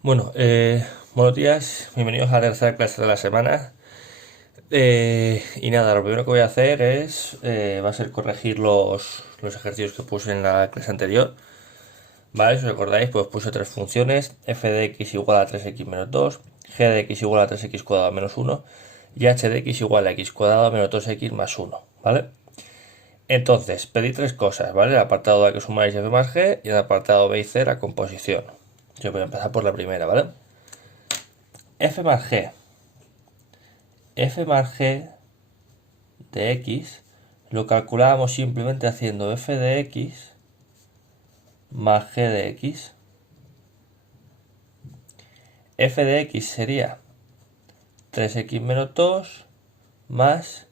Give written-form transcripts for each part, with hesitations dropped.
Bueno, buenos días, bienvenidos a la tercera clase de la semana. Y nada, lo primero que voy a hacer va a ser corregir los ejercicios que puse en la clase anterior. Vale, si os recordáis, pues puse tres funciones: f de x igual a 3x menos 2, g de x igual a 3x cuadrado menos 1 y h de x igual a x cuadrado menos 2x más 1, ¿vale? Entonces, pedí tres cosas, ¿vale? El apartado A que sumáis f más g y el apartado B y C la composición. Yo voy a empezar por la primera, ¿vale? f más g. F más g de x lo calculábamos simplemente haciendo f de x más g de x. F de x sería 3x menos 2 más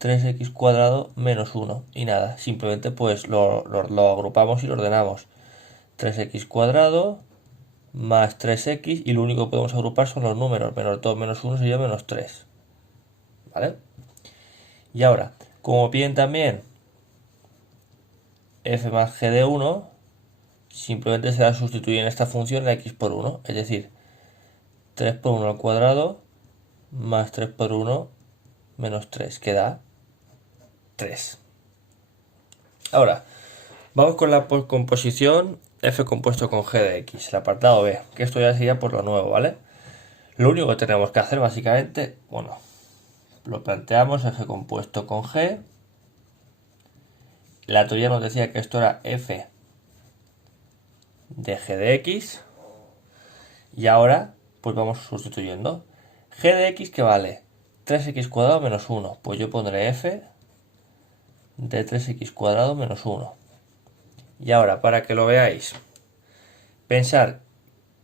3x cuadrado menos 1. Y nada, simplemente pues lo agrupamos y lo ordenamos. 3x cuadrado más 3x, y lo único que podemos agrupar son los números. Menos 2 menos 1 sería menos 3. ¿Vale? Y ahora, como piden también f más g de 1, simplemente se la sustituye en esta función la x por 1, es decir, 3 por 1 al cuadrado más 3 por 1 menos 3, que da 3. Ahora, vamos con la composición f compuesto con g de x, el apartado B, que esto ya sería por lo nuevo, ¿vale? Lo único que tenemos que hacer básicamente, bueno, lo planteamos f compuesto con g. La teoría nos decía que esto era f de g de x. Y ahora, pues vamos sustituyendo. G de x que vale 3x cuadrado menos 1. Pues yo pondré f de 3x cuadrado menos 1. Y ahora, para que lo veáis, pensar,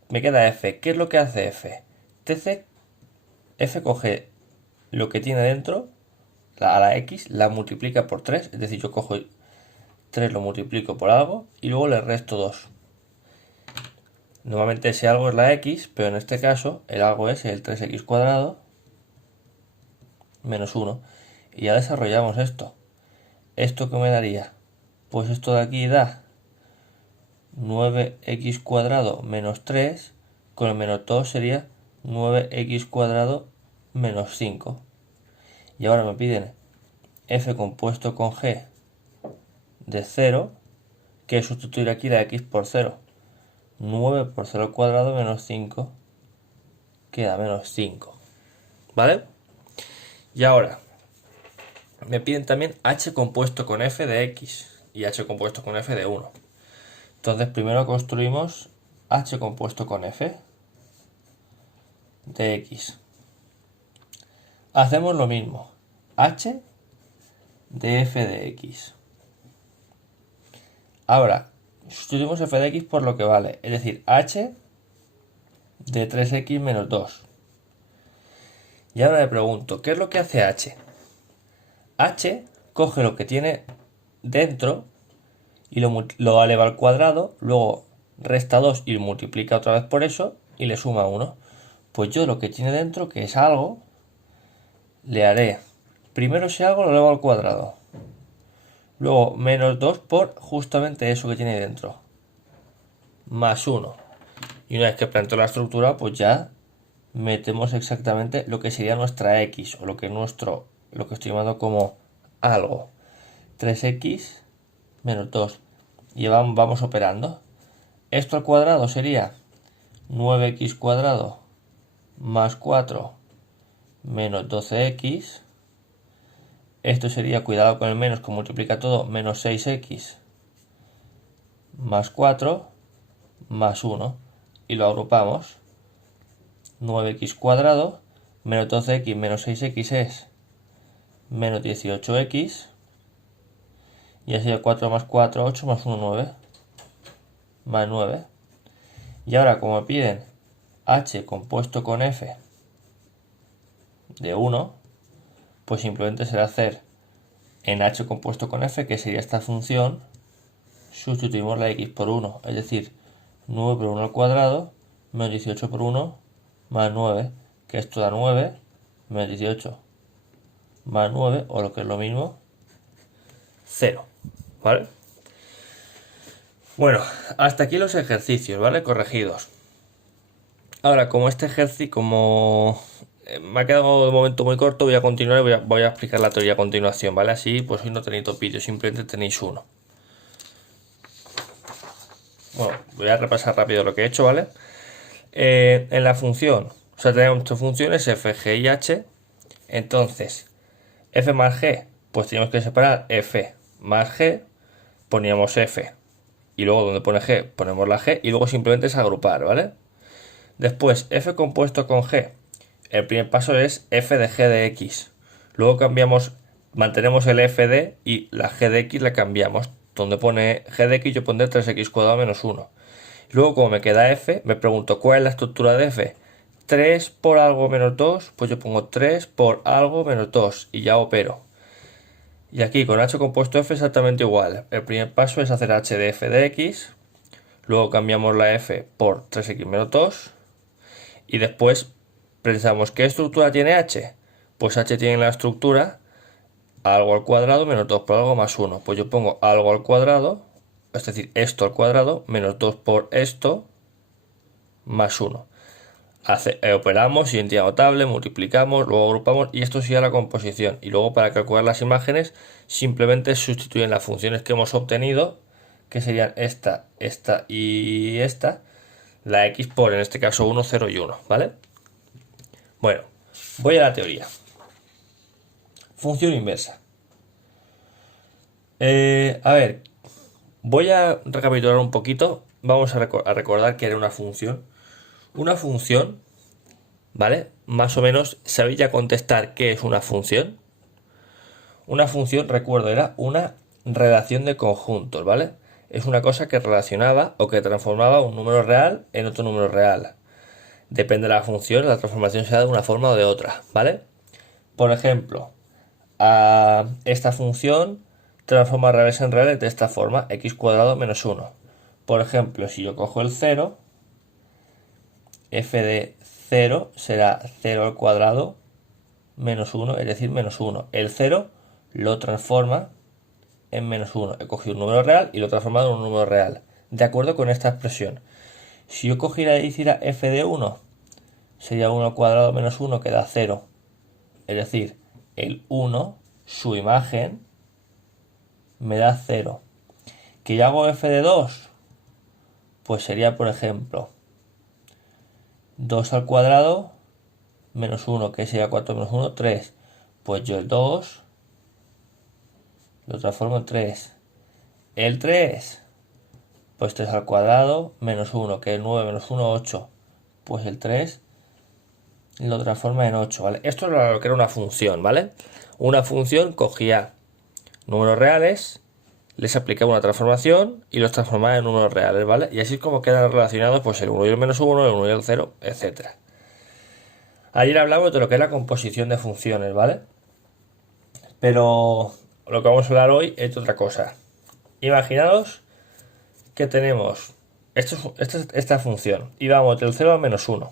me queda f. ¿Qué es lo que hace f? F coge lo que tiene dentro, a la x, la multiplica por 3. Es decir, yo cojo 3, lo multiplico por algo y luego le resto 2. Normalmente ese algo es la x, pero en este caso el algo es el 3x cuadrado menos 1. Y ya desarrollamos esto. ¿Esto qué me daría? Pues esto de aquí da 9x cuadrado menos 3, con el menos 2 sería 9x cuadrado menos 5. Y ahora me piden f compuesto con g de 0, que es sustituir aquí la x por 0. 9 por 0 al cuadrado menos 5, queda menos 5. ¿Vale? Y ahora, me piden también h compuesto con f de x y h compuesto con f de 1. Entonces primero construimos h compuesto con f de x. Hacemos lo mismo. H de f de x. Ahora, sustituimos f de x por lo que vale. Es decir, h de 3x menos 2. Y ahora me pregunto, ¿qué es lo que hace h? H coge lo que tiene dentro y lo eleva al cuadrado, luego resta 2 y multiplica otra vez por eso y le suma 1. Pues yo lo que tiene dentro, que es algo, le haré primero ese algo lo elevo al cuadrado, luego menos 2 por justamente eso que tiene dentro, más 1. Y una vez que planteo la estructura, pues ya metemos exactamente lo que sería nuestra x, o lo que estoy llamando como algo. 3x menos 2. Y vamos operando. Esto al cuadrado sería 9x cuadrado más 4 menos 12x. Esto sería, cuidado con el menos que multiplica todo, menos 6x más 4 más 1. Y lo agrupamos. 9x cuadrado menos 12x menos 6x es menos 18x. Y así 4 más 4, 8 más 1, 9. Más 9. Y ahora, como me piden h compuesto con f de 1, pues simplemente será hacer en h compuesto con f, que sería esta función, sustituimos la x por 1. Es decir, 9 por 1 al cuadrado menos 18 por 1 más 9, que esto da 9 menos 18 más 9, o lo que es lo mismo, 0. ¿Vale? Bueno, hasta aquí los ejercicios, ¿vale? Corregidos. Ahora, como este ejercicio, como me ha quedado de momento muy corto, voy a continuar y voy a explicar la teoría a continuación, ¿vale? Así, pues hoy no tenéis dos vídeos, simplemente tenéis uno. Bueno, voy a repasar rápido lo que he hecho, ¿vale? En la función, o sea, tenemos tres funciones, f, g y h. Entonces, f más g, pues tenemos que separar f más g, poníamos f, y luego donde pone g, ponemos la g, y luego simplemente es agrupar, ¿vale? Después, f compuesto con g. El primer paso es f de g de x. Luego cambiamos, mantenemos el f de y la g de x la cambiamos. Donde pone g de x yo pondré 3x cuadrado menos 1. Luego, como me queda f, me pregunto cuál es la estructura de f. 3 por algo menos 2, pues yo pongo 3 por algo menos 2 y ya opero. Y aquí con h compuesto f exactamente igual. El primer paso es hacer h de f de x. Luego cambiamos la f por 3x menos 2. Y después pensamos, ¿qué estructura tiene h? Pues h tiene la estructura algo al cuadrado menos 2 por algo más 1. Pues yo pongo algo al cuadrado, es decir, esto al cuadrado, menos 2 por esto, más 1. Operamos, siguiente notable, multiplicamos, luego agrupamos y esto sería la composición. Y luego para calcular las imágenes simplemente sustituyen las funciones que hemos obtenido, que serían esta, esta y esta, la x por, en este caso, 1, 0 y 1, ¿vale? Bueno, voy a la teoría. Función inversa. A ver, voy a recapitular un poquito. Vamos a recordar que era una función. Una función, ¿vale? Más o menos, ¿sabéis ya contestar qué es una función? Una función, recuerdo, era una relación de conjuntos, ¿vale? Es una cosa que relacionaba o que transformaba un número real en otro número real. Depende de la función, la transformación se da de una forma o de otra, ¿vale? Por ejemplo, a esta función transforma reales en reales de esta forma, x cuadrado menos 1. Por ejemplo, si yo cojo el 0, f de 0 será 0 al cuadrado menos 1, es decir, menos 1. El 0 lo transforma en menos 1. He cogido un número real y lo he transformado en un número real. De acuerdo con esta expresión. Si yo cogiera y hiciera f de 1, sería 1 al cuadrado menos 1, que da 0. Es decir, el 1, su imagen, me da 0. ¿Que yo hago f de 2? Pues sería, por ejemplo, 2 al cuadrado menos 1, que sería 4 menos 1, 3. Pues yo el 2 lo transformo en 3. El 3, pues 3 al cuadrado menos 1, que es 9 menos 1, 8. Pues el 3 lo transforma en 8, ¿vale? Esto es lo que era una función, ¿vale? Una función cogía números reales, les aplicaba una transformación y los transformaba en números reales, ¿vale? Y así es como quedan relacionados pues el 1 y el menos 1, el 1 y el 0, etc. Ayer hablamos de lo que es la composición de funciones, ¿vale? Pero lo que vamos a hablar hoy es de otra cosa. Imaginaos que tenemos esta función y vamos del 0 al menos 1.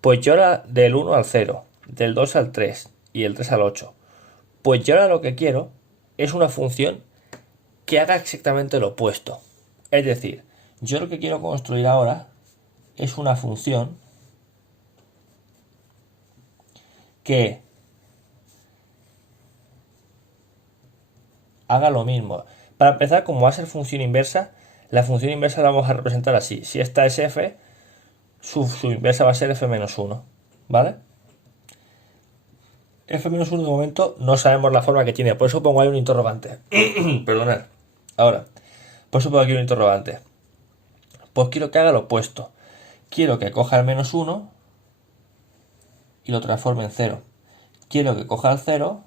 Pues yo ahora del 1 al 0, del 2 al 3 y el 3 al 8. Pues yo ahora lo que quiero es una función que haga exactamente lo opuesto. Es decir, yo lo que quiero construir ahora es una función que haga lo mismo. Para empezar, como va a ser función inversa, la función inversa la vamos a representar así. Si esta es f, su inversa va a ser f menos 1, ¿vale? f-1 de momento no sabemos la forma que tiene, por eso pongo ahí un interrogante. Perdonad. Ahora, por eso pongo aquí un interrogante. Pues quiero que haga lo opuesto. Quiero que coja el menos 1 y lo transforme en 0. Quiero que coja el 0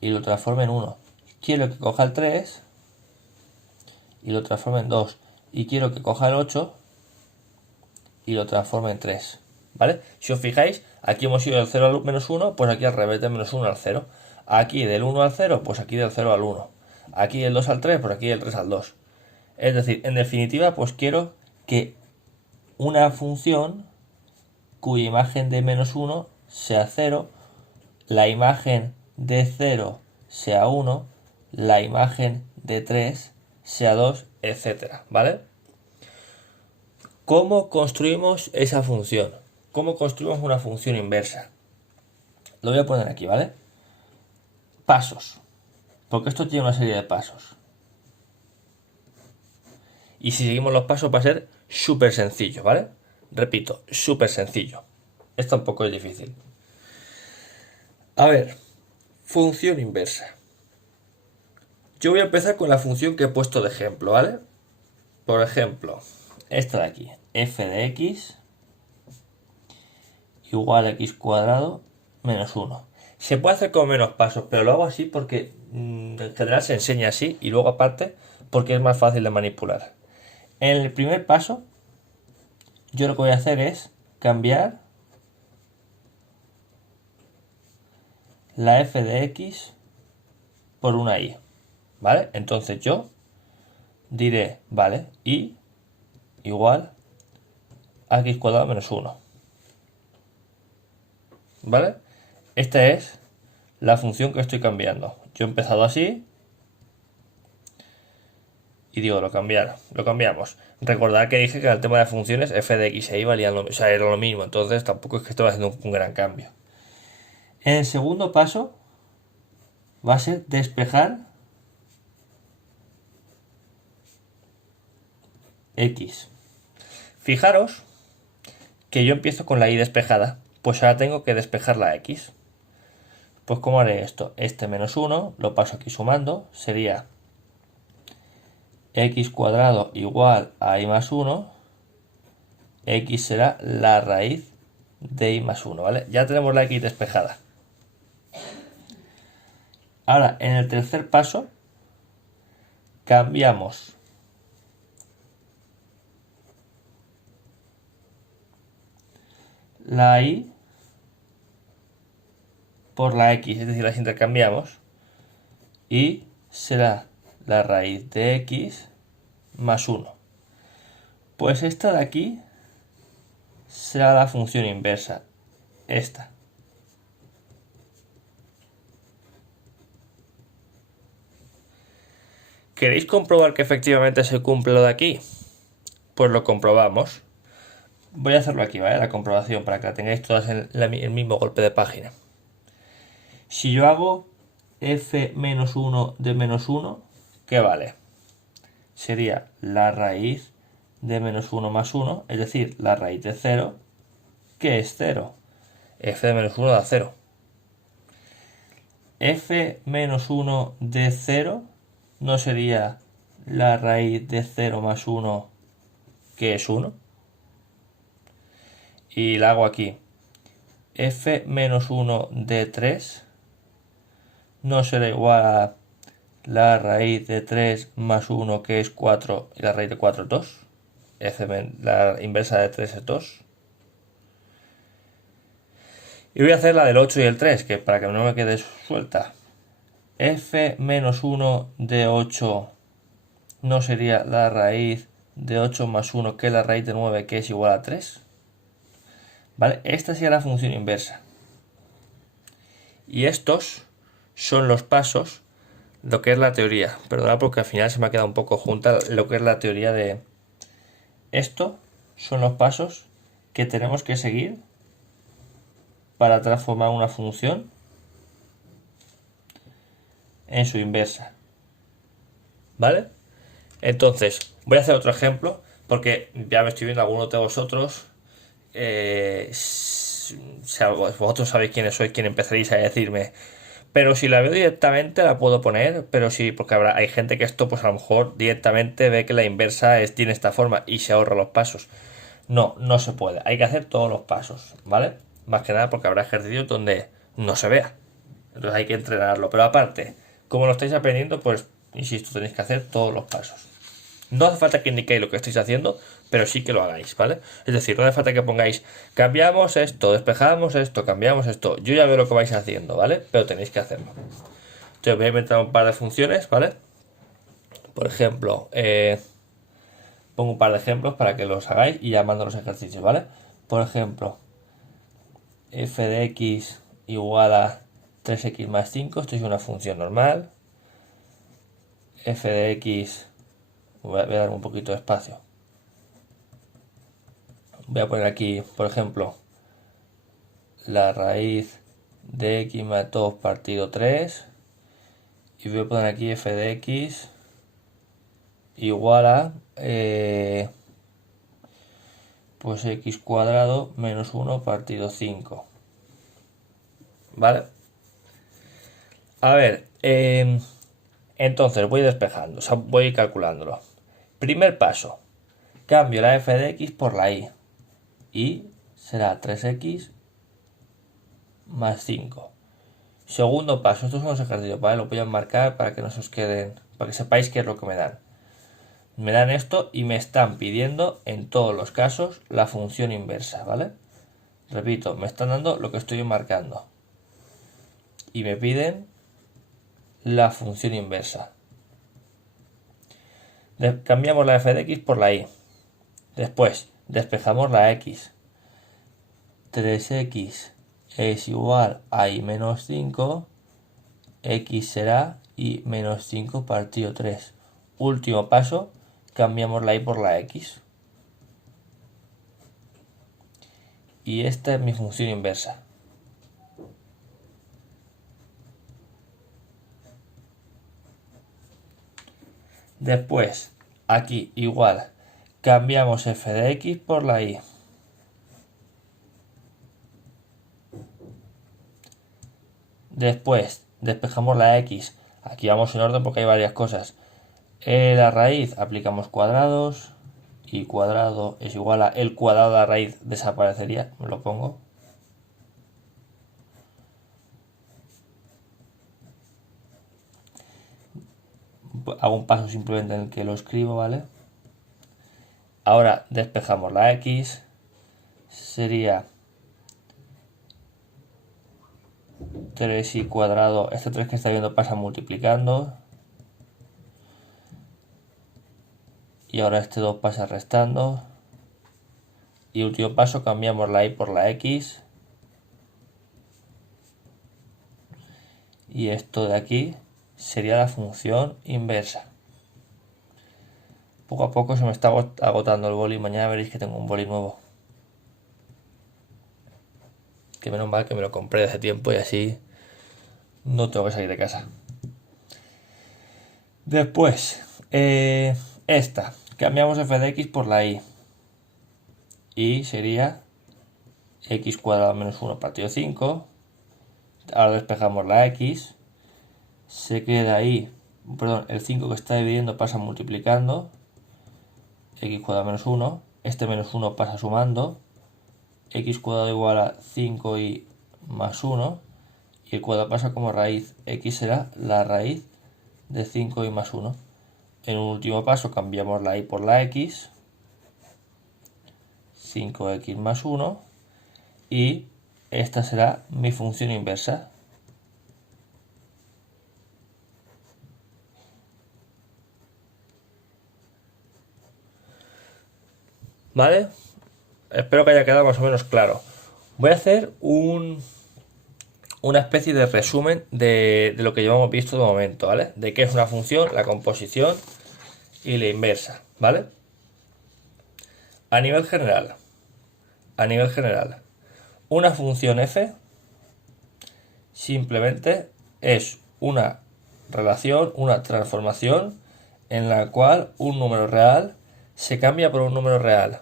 y lo transforme en 1. Quiero que coja el 3 y lo transforme en 2. Y quiero que coja el 8 y lo transforme en 3. ¿Vale? Si os fijáis, aquí hemos ido del 0 al menos 1, pues aquí al revés, del menos 1 al 0. Aquí del 1 al 0, pues aquí del 0 al 1. Aquí del 2 al 3, pues aquí del 3 al 2. Es decir, en definitiva, pues quiero que una función cuya imagen de menos 1 sea 0, la imagen de 0 sea 1, la imagen de 3 sea 2, etc. ¿Vale? ¿Cómo construimos esa función? ¿Cómo construimos una función inversa? Lo voy a poner aquí, ¿vale? Pasos. Porque esto tiene una serie de pasos. Y si seguimos los pasos va a ser súper sencillo, ¿vale? Repito, súper sencillo. Esto tampoco es difícil. A ver, función inversa. Yo voy a empezar con la función que he puesto de ejemplo, ¿vale? Por ejemplo, esta de aquí, f de x igual a x cuadrado menos 1. Se puede hacer con menos pasos, pero lo hago así porque en general se enseña así y luego aparte porque es más fácil de manipular. En el primer paso, yo lo que voy a hacer es cambiar la f de x por una y, ¿vale? Entonces yo diré, vale, y igual a x cuadrado menos 1, ¿vale? Esta es la función que estoy cambiando. Yo he empezado así y digo, lo cambiamos. Recordad que dije que en el tema de funciones f de x e y valían lo, o sea, era lo mismo, entonces tampoco es que estoy haciendo un gran cambio. En el segundo paso va a ser despejar x. Fijaros que yo empiezo con la y despejada, pues ahora tengo que despejar la x. Pues ¿cómo haré esto? Este menos 1 lo paso aquí sumando, sería x cuadrado igual a y más 1, x será la raíz de y más 1, ¿vale? Ya tenemos la x despejada. Ahora, en el tercer paso, cambiamos la y por la x, es decir, las intercambiamos, y será la raíz de x más 1. Pues esta de aquí será la función inversa, esta. ¿Queréis comprobar que efectivamente se cumple lo de aquí? Pues lo comprobamos. Voy a hacerlo aquí, ¿vale? La comprobación, para que la tengáis todas en el mismo golpe de página. Si yo hago f menos 1 de menos 1, ¿qué vale? Sería la raíz de menos 1 más 1, es decir, la raíz de 0, que es 0. F de menos 1 da 0. F menos 1 de 0 no sería la raíz de 0 más 1, que es 1. Y la hago aquí. F menos 1 de 3 no será igual a la raíz de 3 más 1, que es 4, y la raíz de 4 es 2. La inversa de 3 es 2. Y voy a hacer la del 8 y el 3, que para que no me quede suelta. F menos 1 de 8 no sería la raíz de 8 más 1, que es la raíz de 9, que es igual a 3. ¿Vale? Esta sería la función inversa. Y estos son los pasos, lo que es la teoría. Perdona porque al final se me ha quedado un poco junta lo que es la teoría de... Esto son los pasos que tenemos que seguir para transformar una función en su inversa. ¿Vale? Entonces, voy a hacer otro ejemplo, porque ya me estoy viendo algunos de vosotros. Vosotros sabéis quiénes sois, quién empezaréis a decirme, pero si la veo directamente la puedo poner, pero sí, porque hay gente que esto pues a lo mejor directamente ve que la inversa tiene esta forma y se ahorra los pasos. No, no se puede, hay que hacer todos los pasos, ¿vale? Más que nada porque habrá ejercicios donde no se vea, entonces hay que entrenarlo, pero aparte, como lo estáis aprendiendo, pues insisto, tenéis que hacer todos los pasos. No hace falta que indiquéis lo que estáis haciendo, pero sí que lo hagáis, ¿vale? Es decir, no hace falta que pongáis, cambiamos esto, despejamos esto, cambiamos esto. Yo ya veo lo que vais haciendo, ¿vale? Pero tenéis que hacerlo. Entonces voy a inventar un par de funciones, ¿vale? Por ejemplo, pongo un par de ejemplos para que los hagáis y ya mando los ejercicios, ¿vale? Por ejemplo, f de x igual a 3x más 5, esto es una función normal. F de x, voy a dar un poquito de espacio. voy a poner aquí, por ejemplo, la raíz de x más 2 partido 3 y voy a poner aquí f de x igual a pues x cuadrado menos 1 partido 5. ¿Vale? A ver, entonces voy despejando, o sea, voy calculándolo. Primer paso, cambio la f de x por la y. Y será 3x más 5. Segundo paso, estos son los ejercicios, ¿vale? Lo voy a marcar para que no se os queden, para que sepáis qué es lo que me dan. Me dan esto y me están pidiendo en todos los casos la función inversa, ¿vale? Repito, me están dando lo que estoy marcando. Y me piden la función inversa. Cambiamos la f de x por la y. Después, despejamos la x. 3x es igual a y menos 5. X será y menos 5 partido 3. Último paso, cambiamos la y por la x. Y esta es mi función inversa. Después, aquí igual, cambiamos f de x por la y. Después, despejamos la x. Aquí vamos en orden porque hay varias cosas. La raíz, aplicamos cuadrados. Y cuadrado es igual a el cuadrado de la raíz, desaparecería. Me lo pongo. Hago un paso simplemente en el que lo escribo, ¿vale? Ahora despejamos la x. Sería 3y cuadrado. Este 3 que está viendo pasa multiplicando. Y ahora este 2 pasa restando. Y último paso, cambiamos la y por la x. Y esto de aquí sería la función inversa. Poco a poco se me está agotando el boli. Mañana veréis que tengo un boli nuevo. Que menos mal que me lo compré hace tiempo y así no tengo que salir de casa. Después, esta. Cambiamos f de x por la y. Y sería x cuadrado menos 1 partido 5. Ahora despejamos la x. Se queda ahí. Perdón, el 5 que está dividiendo pasa multiplicando. X cuadrado menos 1. Este menos 1 pasa sumando. X cuadrado igual a 5y más 1. Y el cuadrado pasa como raíz. X será la raíz de 5y más 1. En un último paso cambiamos la y por la x. 5x más 1. Y esta será mi función inversa. ¿Vale? Espero que haya quedado más o menos claro. Voy a hacer una especie de resumen de lo que llevamos visto de momento, ¿vale? De qué es una función, la composición y la inversa, ¿vale? A nivel general, una función f simplemente es una relación, una transformación en la cual un número real se cambia por un número real.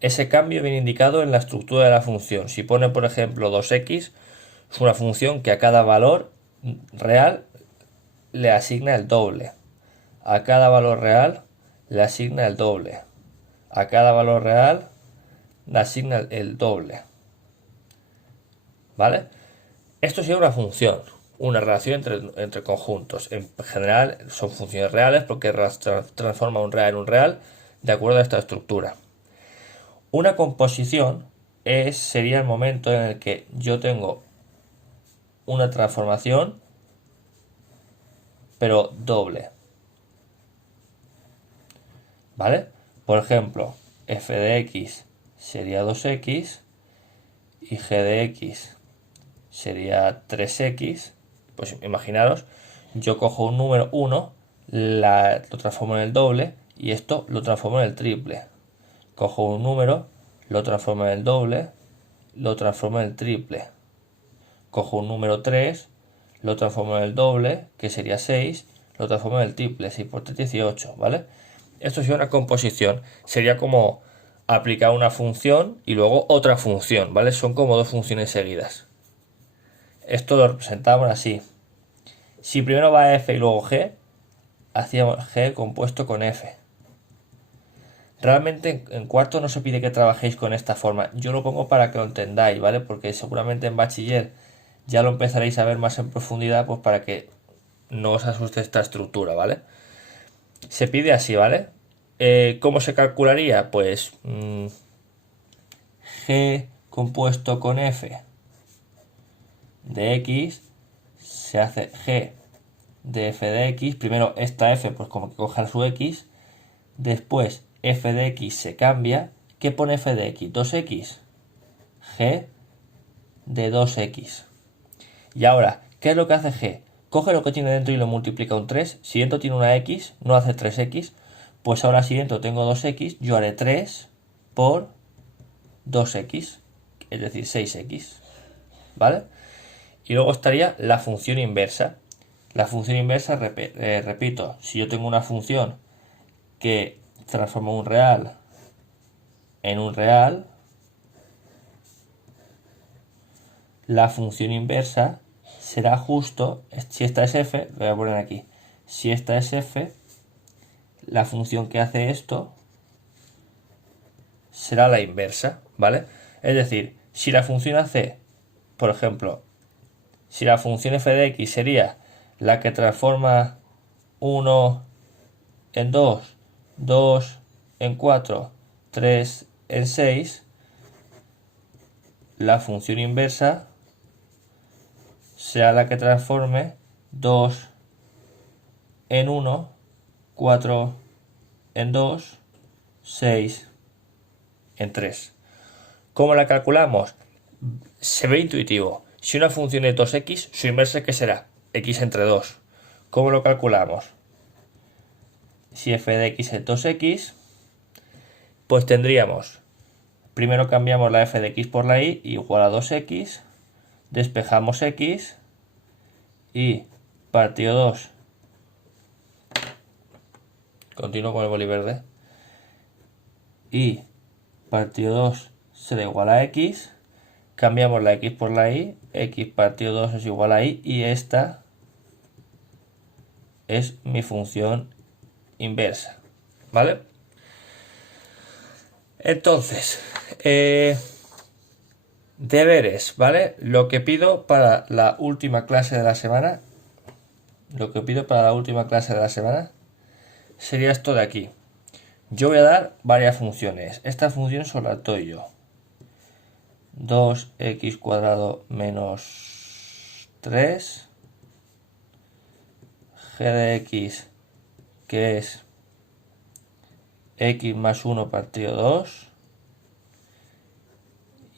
Ese cambio viene indicado en la estructura de la función. Si pone, por ejemplo, 2x, es una función que a cada valor real le asigna el doble. A cada valor real le asigna el doble. A cada valor real le asigna el doble. ¿Vale? Esto sería una función, una relación entre conjuntos. En general son funciones reales porque transforma un real en un real de acuerdo a esta estructura. Una composición sería el momento en el que yo tengo una transformación pero doble. ¿Vale? Por ejemplo, f de x sería 2x y g de x sería 3x. Pues imaginaros, yo cojo un número 1, lo transformo en el doble y esto lo transformo en el triple. Cojo un número, lo transformo en el doble, lo transformo en el triple. Cojo un número 3, lo transformo en el doble, que sería 6, lo transformo en el triple, 6 por 3, 18, ¿vale? Esto sería una composición, sería como aplicar una función y luego otra función, ¿vale? Son como dos funciones seguidas. Esto lo representamos así. Si primero va f y luego g, hacíamos g compuesto con f. Realmente en cuarto no se pide que trabajéis con esta forma. Yo lo pongo para que lo entendáis, ¿vale? Porque seguramente en bachiller ya lo empezaréis a ver más en profundidad, pues para que no os asuste esta estructura, ¿vale? Se pide así, ¿vale? ¿Cómo se calcularía? Pues g compuesto con f de x se hace g de f de x. Primero esta f, pues como que coja su x. Después f de x se cambia. ¿Qué pone f de x? 2x. G de 2x. Y ahora, ¿qué es lo que hace g? Coge lo que tiene dentro y lo multiplica un 3. Si dentro tiene una x, no hace 3x. Pues ahora si dentro tengo 2x, yo haré 3 por 2x. Es decir, 6x. ¿Vale? Y luego estaría la función inversa. La función inversa, repito, si yo tengo una función que transforma un real en un real, la función inversa será justo, si esta es f, lo voy a poner aquí, si esta es f, la función que hace esto será la inversa, ¿vale? Es decir, si la función hace, por ejemplo, si la función f de x sería la que transforma 1 en 2, 2 en 4, 3 en 6, la función inversa será la que transforme 2 en 1, 4 en 2, 6 en 3. ¿Cómo la calculamos? Se ve intuitivo. Si una función es 2x, su inversa, ¿qué será? X entre 2. ¿Cómo lo calculamos? Si f de x es 2x, pues tendríamos, primero cambiamos la f de x por la y, igual a 2x, despejamos x y partido 2, continúo con el boli verde, y partido 2 será igual a x, cambiamos la x por la y, x partido 2 es igual a y, y esta es mi función inversa, ¿vale? Entonces, deberes, ¿vale? Lo que pido para la última clase de la semana, sería esto de aquí. Yo voy a dar varias funciones. Esta función solo la doy yo. 2x cuadrado menos 3, g de x, que es x más 1 partido 2,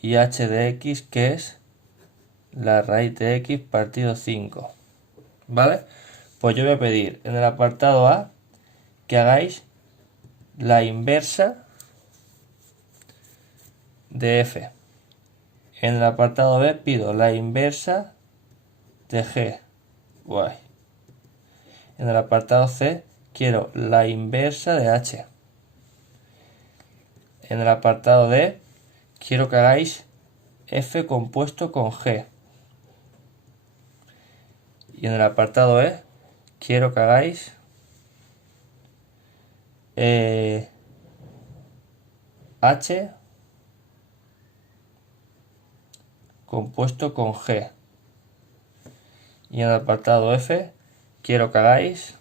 y h de x, que es la raíz de x partido 5. ¿Vale? Pues yo voy a pedir en el apartado A que hagáis la inversa de f. En el apartado B pido la inversa de g. Guay. En el apartado C quiero la inversa de h. En el apartado D quiero que hagáis f compuesto con g. Y en el apartado E quiero que hagáis h compuesto con g. Y en el apartado F quiero que hagáis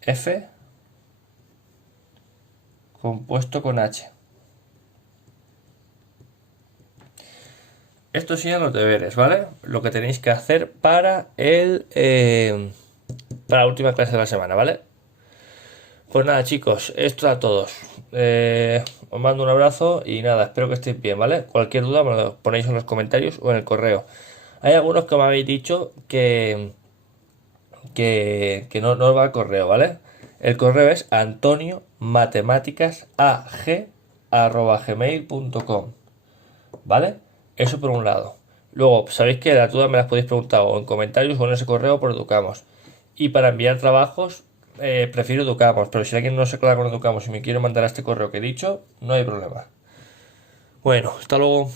f compuesto con h. Estos serían los deberes, ¿vale? Lo que tenéis que hacer para para la última clase de la semana, ¿vale? Pues nada, chicos, esto a todos. Os mando un abrazo y nada, espero que estéis bien, ¿vale? Cualquier duda me lo ponéis en los comentarios o en el correo. Hay algunos que me habéis dicho que no os va el correo, ¿vale? El correo es antoniomatemáticasag educamos@gmail.com. ¿Vale? Eso por un lado. Luego, sabéis que las dudas me las podéis preguntar o en comentarios o en ese correo por Educamos. Y para enviar trabajos, prefiero Educamos, pero si alguien no se aclara con Educamos y me quiere mandar a este correo que he dicho, no hay problema. Bueno, hasta luego.